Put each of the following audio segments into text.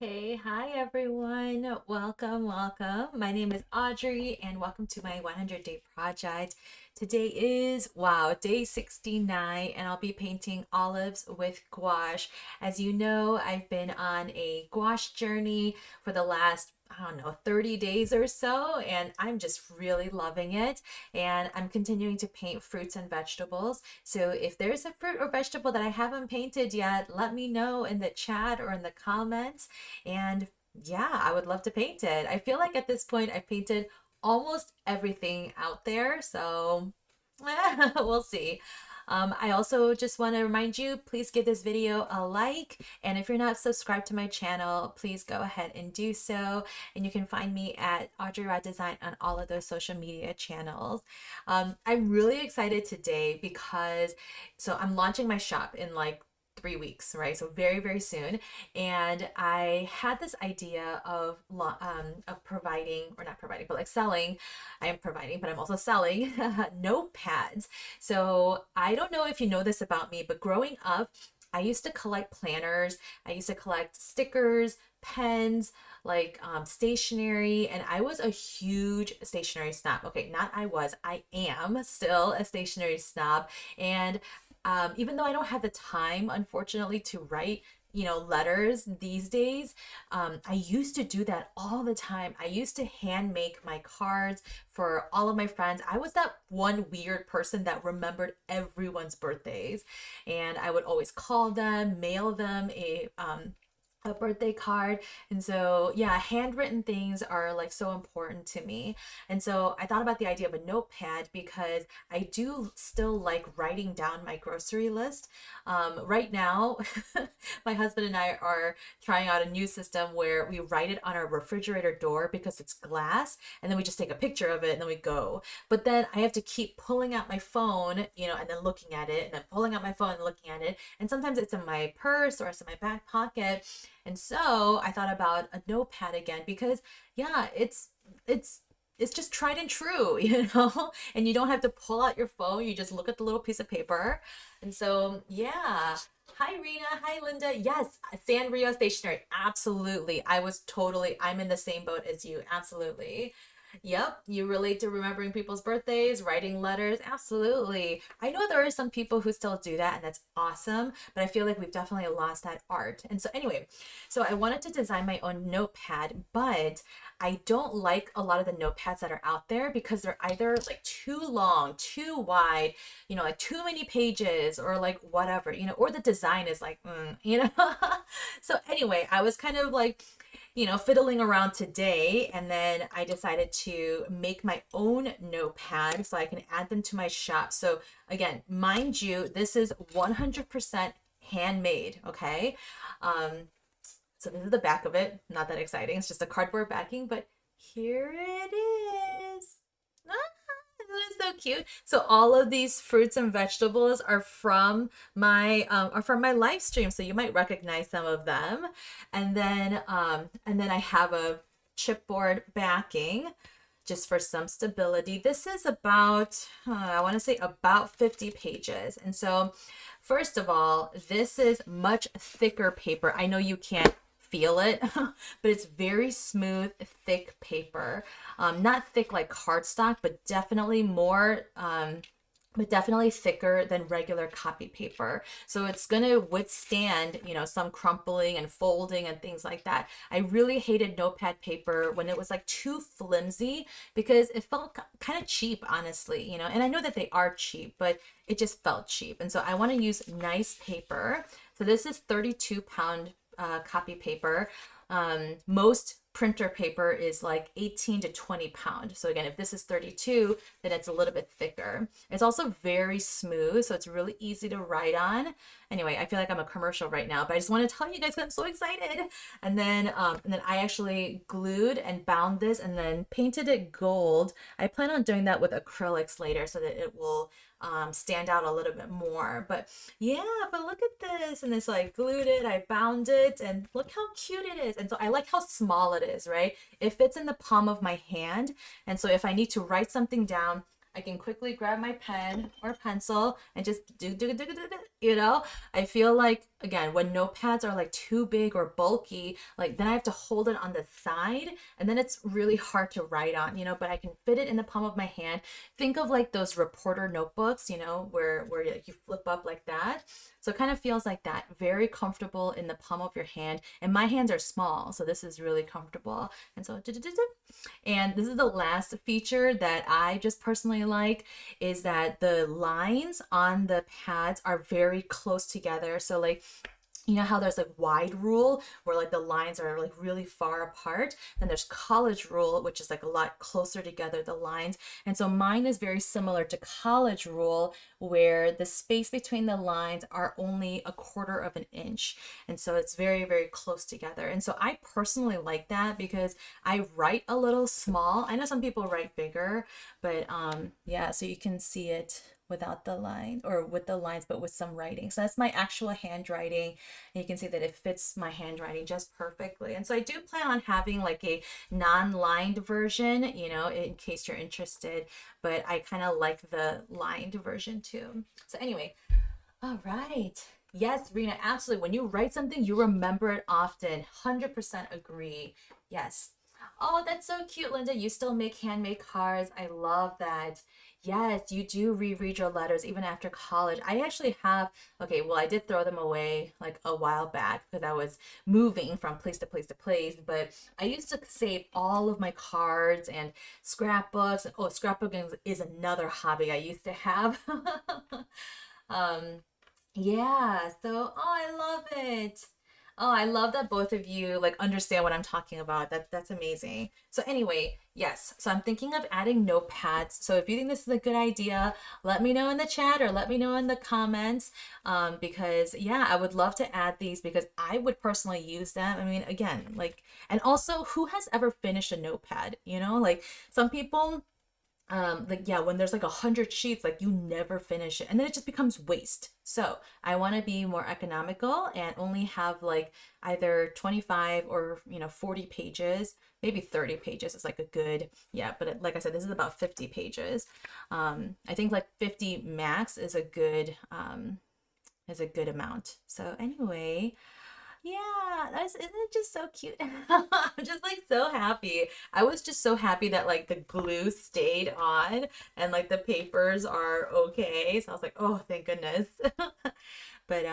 Hey, hi everyone. Welcome. My name is Audrey and welcome to my 100-day project. Today is, wow, day 69 and I'll be painting olives with gouache. As you know, I've been on a gouache journey for the last, I don't know, 30 days or so, and I'm just really loving it. And I'm continuing to paint fruits and vegetables. So if there's a fruit or vegetable that I haven't painted yet, let me know in the chat or in the comments. And yeah, I would love to paint it. I feel like at this point I've painted almost everything out there, so we'll see. I also just want to remind you, please give this video a like, and if you're not subscribed to my channel, please go ahead and do so. And you can find me at Audrey Rod Design on all of those social media channels. I'm really excited today because I'm launching my shop in like 3 weeks, right? So very, very soon. And I had this idea of providing, or not providing, but like selling. I am providing, but I'm also selling notepads. So I don't know if you know this about me, but growing up, I used to collect planners. I used to collect stickers, pens, like stationery, and I was a huge stationery snob. Okay, not I am still a stationery snob. And even though I don't have the time, unfortunately, to write, letters these days, I used to do that all the time. I used to hand make my cards for all of my friends. I was that one weird person that remembered everyone's birthdays, and I would always call them, mail them a birthday card. And so yeah, handwritten things are like so important to me. And so I thought about the idea of a notepad because I do still like writing down my grocery list. Right now my husband and I are trying out a new system where we write it on our refrigerator door because it's glass, and then we just take a picture of it and then we go. But then I have to keep pulling out my phone, and then looking at it, and then pulling out my phone and looking at it, and sometimes it's in my purse or it's in my back pocket. And so I thought about a notepad again because yeah, it's just tried and true, and you don't have to pull out your phone. You just look at the little piece of paper. And so yeah. Hi Rena, hi Linda. Yes, Sanrio stationery. Absolutely. I'm in the same boat as you. Absolutely. Yep, you relate to remembering people's birthdays, writing letters. Absolutely. I know there are some people who still do that, and that's awesome, but I feel like we've definitely lost that art. And so, anyway, so I wanted to design my own notepad, but I don't like a lot of the notepads that are out there because they're either like too long, too wide, like too many pages, or like whatever, or the design is like, So, anyway, I was kind of like, fiddling around today, and then I decided to make my own notepad so I can add them to my shop. So again, mind you, this is 100% handmade, okay? So this is the back of it. Not that exciting. It's just a cardboard backing, but here it is. That is so cute. So all of these fruits and vegetables are from my live stream, so you might recognize some of them. And then I have a chipboard backing just for some stability. This is about I want to say about 50 pages. And so first of all, this is much thicker paper. I know you can't feel it, but it's very smooth, thick paper. Not thick like cardstock, but definitely definitely thicker than regular copy paper. So it's going to withstand, some crumpling and folding and things like that. I really hated notepad paper when it was like too flimsy because it felt kind of cheap, honestly, and I know that they are cheap, but it just felt cheap. And so I want to use nice paper. So this is 32 pound copy paper. Most printer paper is like 18 to 20 pound. So again, if this is 32, then it's a little bit thicker. It's also very smooth, so it's really easy to write on. Anyway, I feel like I'm a commercial right now, but I just want to tell you guys that I'm so excited. And then I actually glued and bound this and then painted it gold. I plan on doing that with acrylics later so that it will stand out a little bit more. But yeah, but look at this. And it's like glued it, I bound it, and look how cute it is. And so I like how small it is, right? It fits in the palm of my hand. And so if I need to write something down, I can quickly grab my pen or pencil and just you know? I feel like, again, when notepads are like too big or bulky, like then I have to hold it on the side and then it's really hard to write on, but I can fit it in the palm of my hand. Think of like those reporter notebooks, where like you flip up like that. So it kind of feels like that, very comfortable in the palm of your hand. And my hands are small, so this is really comfortable. And so, and this is the last feature that I just personally like, is that the lines on the pads are very close together. So like, you know how there's like wide rule where like the lines are like really far apart, then there's college rule, which is like a lot closer together, the lines. And so mine is very similar to college rule, where the space between the lines are only a quarter of an inch, and so it's very, very close together. And so I personally like that because I write a little small. I know some people write bigger, but yeah, so you can see it without the line, or with the lines but with some writing. So that's my actual handwriting, and you can see that it fits my handwriting just perfectly. And so I do plan on having like a non-lined version, in case you're interested, but I kind of like the lined version too. So anyway, all right. Yes, Rena, absolutely. When you write something, you remember it often. 100% agree. Yes. Oh, that's so cute, Linda. You still make handmade cards. I love that. Yes, you do reread your letters even after college. I actually have, okay, well, I did throw them away like a while back because I was moving from place to place to place, but I used to save all of my cards and scrapbooks. Oh, scrapbooking is another hobby I used to have. Um, yeah, so I love it. Oh, I love that both of you like understand what I'm talking about. That's amazing. So anyway, yes. So I'm thinking of adding notepads. So if you think this is a good idea, let me know in the chat or let me know in the comments. Because yeah, I would love to add these because I would personally use them. I mean, again, like, and also, who has ever finished a notepad? Like some people, like, yeah, when there's like 100 sheets, like you never finish it and then it just becomes waste. So I want to be more economical and only have like either 25 or 40 pages, maybe 30 pages is like a good, yeah, but like I said, this is about 50 pages. I think like 50 max is a good amount. So anyway, yeah, isn't it just so cute? I'm just like so happy. I was just so happy that like the glue stayed on and like the papers are okay. So I was like, oh, thank goodness. But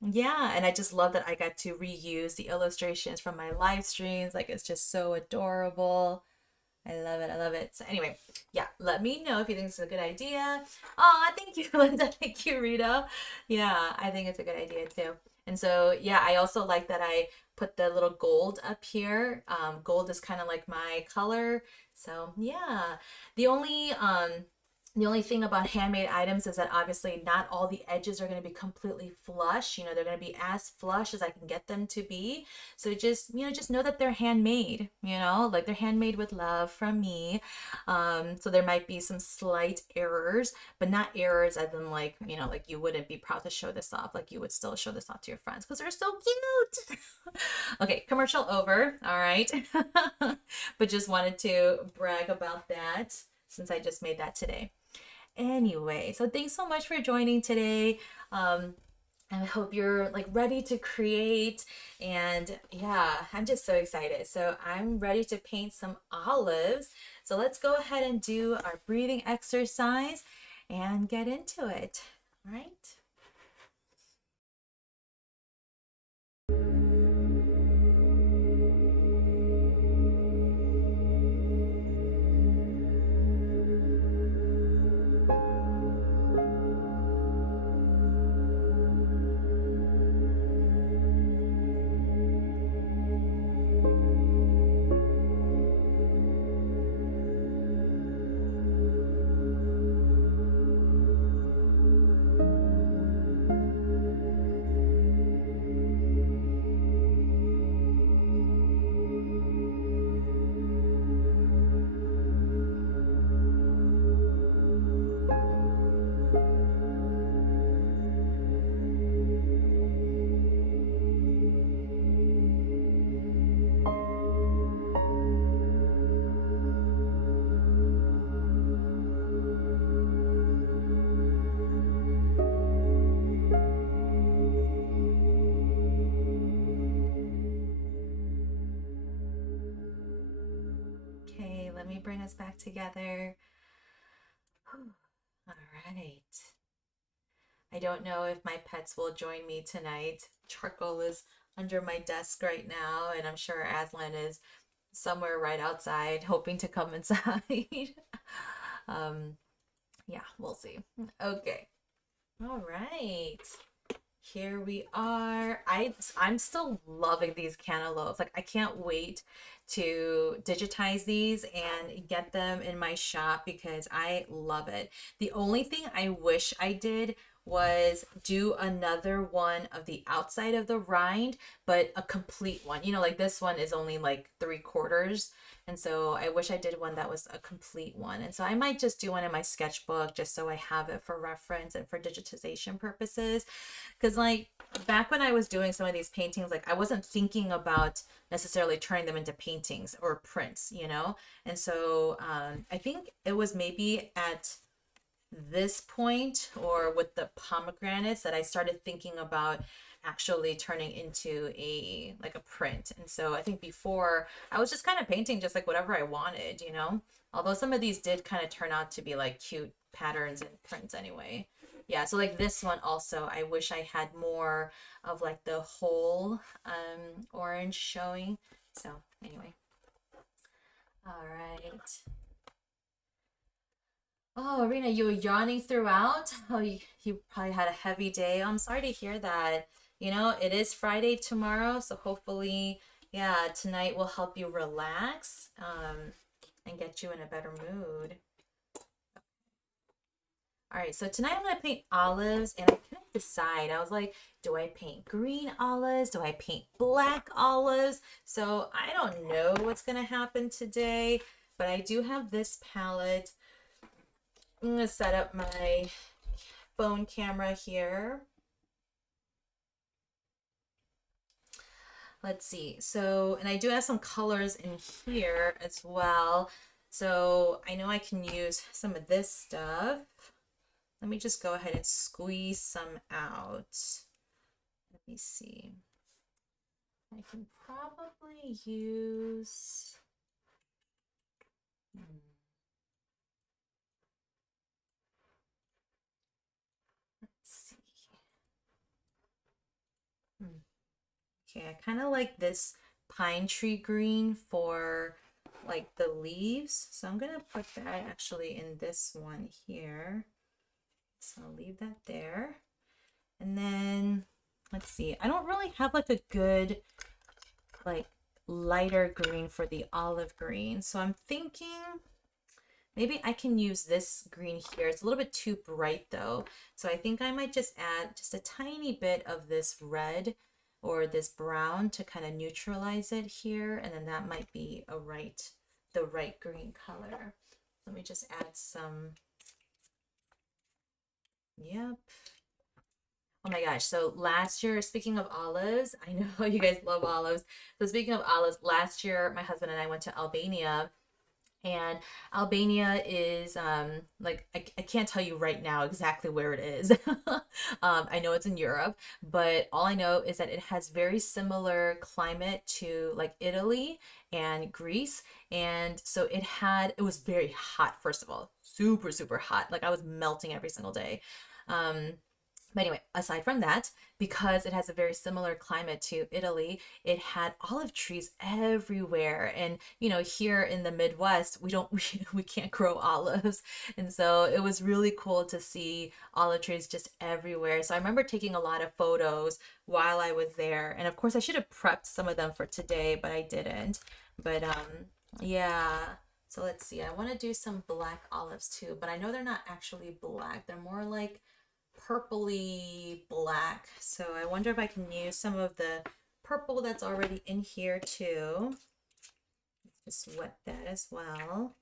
yeah, and I just love that I got to reuse the illustrations from my live streams. Like it's just so adorable. I love it. I love it. So anyway, yeah, let me know if you think it's a good idea. Oh, thank you, Linda. Thank you, Rita. Yeah, I think it's a good idea too. And so, yeah, I also like that I put the little gold up here. Gold is kind of like my color. So yeah, the only thing about handmade items is that obviously not all the edges are going to be completely flush. They're going to be as flush as I can get them to be. So just know that they're handmade, like they're handmade with love from me. So there might be some slight errors, but not errors as in like, like you wouldn't be proud to show this off. Like you would still show this off to your friends because they're so cute. Okay, commercial over. All right. But just wanted to brag about that since I just made that today. Anyway, so thanks so much for joining today. I hope you're like ready to create, and yeah, I'm just so excited. So I'm ready to paint some olives. So let's go ahead and do our breathing exercise and get into it. All right. let me bring us back together. All right. I don't know if my pets will join me tonight. Charcoal is under my desk right now, and I'm sure Aslan is somewhere right outside, hoping to come inside. um, yeah, we'll see. Okay. All right. Here we are. I'm still loving these cantaloupes. Like I can't wait to digitize these and get them in my shop because I love it. The only thing I wish I did was do another one of the outside of the rind, but a complete one. You know, like this one is only like 3/4. And so I wish I did one that was a complete one. And so I might just do one in my sketchbook just so I have it for reference and for digitization purposes. Because like back when I was doing some of these paintings, like I wasn't thinking about necessarily turning them into paintings or prints, you know? And so I think it was maybe at this point or with the pomegranates that I started thinking about actually turning into a like a print. And so I think before I was just kind of painting just like whatever I wanted, you know, although some of these did kind of turn out to be like cute patterns and prints anyway. Yeah, so like this one also, I wish I had more of like the whole orange showing. So anyway, all right. Oh, Arena, you were yawning throughout. Oh, you probably had a heavy day. I'm sorry to hear that. You know, it is Friday tomorrow, so hopefully, yeah, tonight will help you relax, and get you in a better mood. All right, so tonight I'm gonna paint olives, and I couldn't decide. I was like, do I paint green olives? Do I paint black olives? So I don't know what's gonna happen today, but I do have this palette. I'm gonna set up my phone camera here. Let's see. So, and I do have some colors in here as well. So I know I can use some of this stuff. Let me just go ahead and squeeze some out. Let me see. I can probably use... Let's see. Okay, I kind of like this pine tree green for like the leaves. So I'm gonna put that actually in this one here. So I'll leave that there. And then let's see, I don't really have like a good like lighter green for the olive green. So I'm thinking maybe I can use this green here. It's a little bit too bright though. So I think I might just add just a tiny bit of this red or this brown to kind of neutralize it here. And then that might be the right green color. Let me just add some. Yep. Oh my gosh. So last year, speaking of olives, I know you guys love olives. So speaking of olives, last year, my husband and I went to Albania. And Albania is like I can't tell you right now exactly where it is. I know it's in Europe, but all I know is that it has very similar climate to like Italy and Greece. And so it was very hot, first of all, super, super hot. Like I was melting every single day. Um, but anyway, aside from that, because it has a very similar climate to Italy, it had olive trees everywhere. And you know, here in the Midwest, we don't we can't grow olives. And so it was really cool to see olive trees just everywhere. So I remember taking a lot of photos while I was there. And of course, I should have prepped some of them for today, but I didn't. But yeah. So let's see. I want to do some black olives too, but I know they're not actually black. They're more like purpley black. So I wonder if I can use some of the purple that's already in here too. Let's just wet that as well.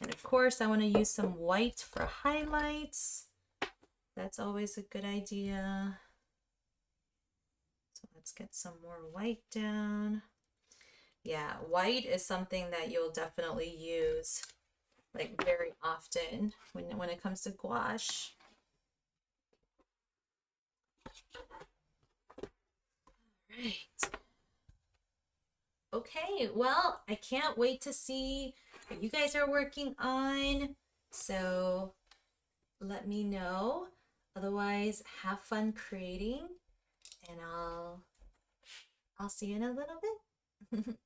And of course I want to use some white for highlights. That's always a good idea. So let's get some more white down. Yeah, white is something that you'll definitely use like very often when it comes to gouache. Right. Okay, right. Well, I can't wait to see what you guys are working on. So let me know. Otherwise, have fun creating, and I'll see you in a little bit.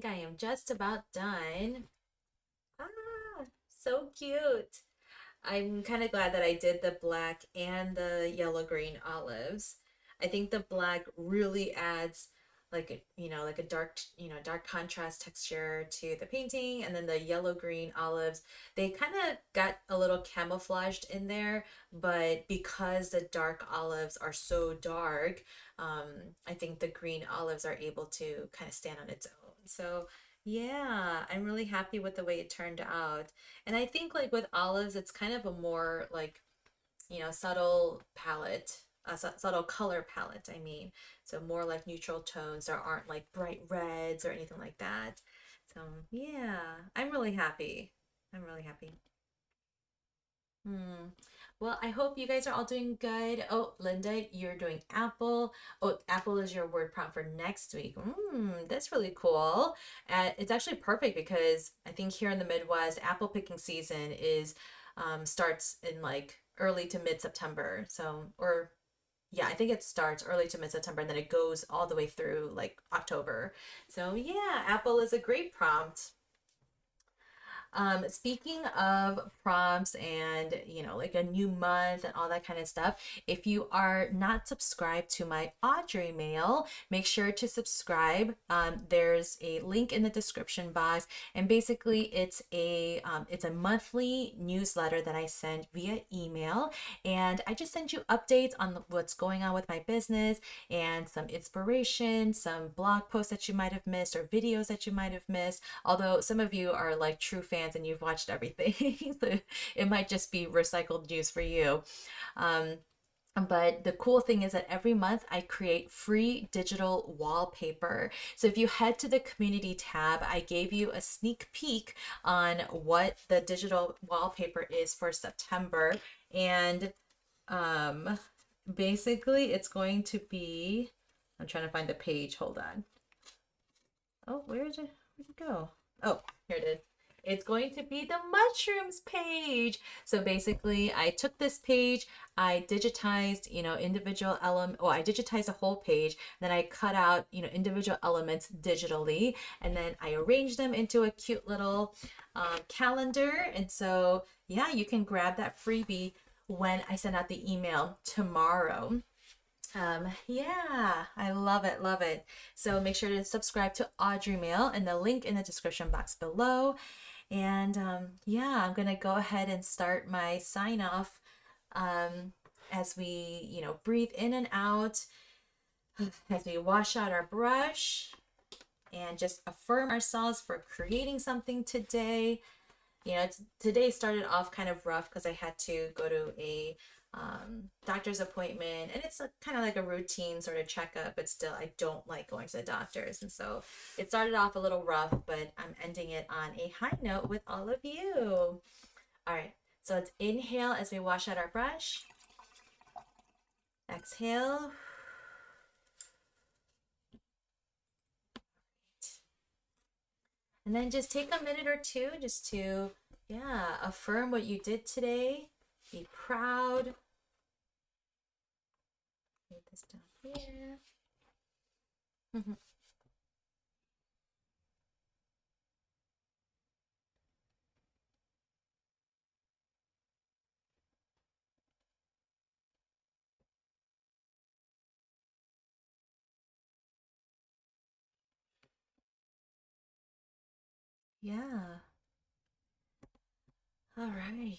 think I am just about done. Ah, so cute. I'm kind of glad that I did the black and the yellow green olives. I think the black really adds like like a dark, dark contrast texture to the painting, and then the yellow green olives, they kind of got a little camouflaged in there, but because the dark olives are so dark, um, I think the green olives are able to kind of stand on its own. So, yeah, I'm really happy with the way it turned out. And I think like with olives, it's kind of a more like, subtle palette, subtle color palette, I mean. So more like neutral tones. There aren't like bright reds or anything like that. So yeah, I'm really happy. I'm really happy. Hmm. Well, I hope you guys are all doing good. Oh, Linda, you're doing apple. Oh, apple is your word prompt for next week. That's really cool. It's actually perfect because I think here in the Midwest, apple picking season is starts in like early to mid September. So, or yeah, I think it starts early to mid September and then it goes all the way through like October. So, yeah, apple is a great prompt. Speaking of prompts and, like a new month and all that kind of stuff, if you are not subscribed to my Audrey mail, make sure to subscribe. There's a link in the description box, and basically it's a monthly newsletter that I send via email, and I just send you updates on what's going on with my business and some inspiration, some blog posts that you might have missed or videos that you might have missed. Although some of you are like true fans and you've watched everything, so it might just be recycled news for you. Um, but the cool thing is that every month I create free digital wallpaper. So if you head to the community tab, I gave you a sneak peek on what the digital wallpaper is for September. And um, basically, it's going to be, I'm trying to find the page. Hold on. Oh, where'd it go? Oh, here it is. It's going to be the mushrooms page. So basically, I took this page, I digitized, individual element. Oh, I digitized the whole page. Then I cut out, individual elements digitally, and then I arranged them into a cute little calendar. And so, yeah, you can grab that freebie when I send out the email tomorrow. Yeah, I love it, love it. So make sure to subscribe to Audrey Mail and the link in the description box below. And yeah, I'm gonna go ahead and start my sign off as we, breathe in and out, as we wash out our brush and just affirm ourselves for creating something today. Today started off kind of rough because I had to go to a doctor's appointment, and it's kind of like a routine sort of checkup, but still I don't like going to the doctors, and so it started off a little rough, but I'm ending it on a high note with all of you. All right, so let's inhale as we wash out our brush. Exhale. And then just take a minute or two just to, yeah, affirm what you did today. Be proud. Put this down here. Yeah. All right.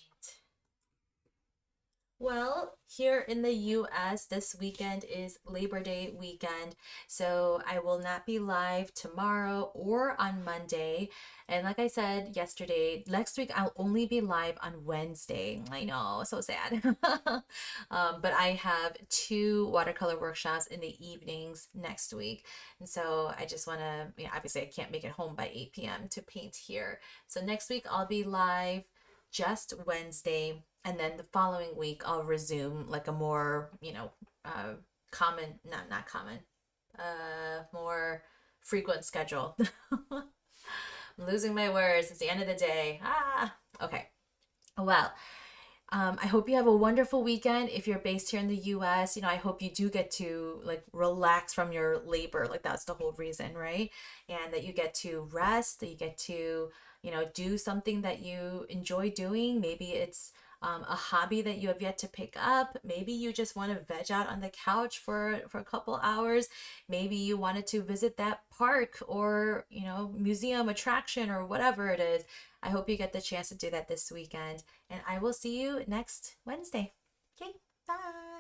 Well, here in the US, this weekend is Labor Day weekend, so I will not be live tomorrow or on Monday. And like I said yesterday, next week I'll only be live on Wednesday. I know, so sad. But I have two watercolor workshops in the evenings next week. And so I just want to, obviously I can't make it home by 8 p.m. to paint here. So next week I'll be live just Wednesday, and then the following week I'll resume like a more, common, not common, more frequent schedule. I'm losing my words. It's the end of the day. Okay. Well, I hope you have a wonderful weekend. If you're based here in the US, I hope you do get to like relax from your labor. Like that's the whole reason, right? And that you get to rest, that you get to, do something that you enjoy doing. Maybe it's a hobby that you have yet to pick up. Maybe you just want to veg out on the couch for a couple hours. Maybe you wanted to visit that park or, museum attraction or whatever it is. I hope you get the chance to do that this weekend. And I will see you next Wednesday. Okay, bye.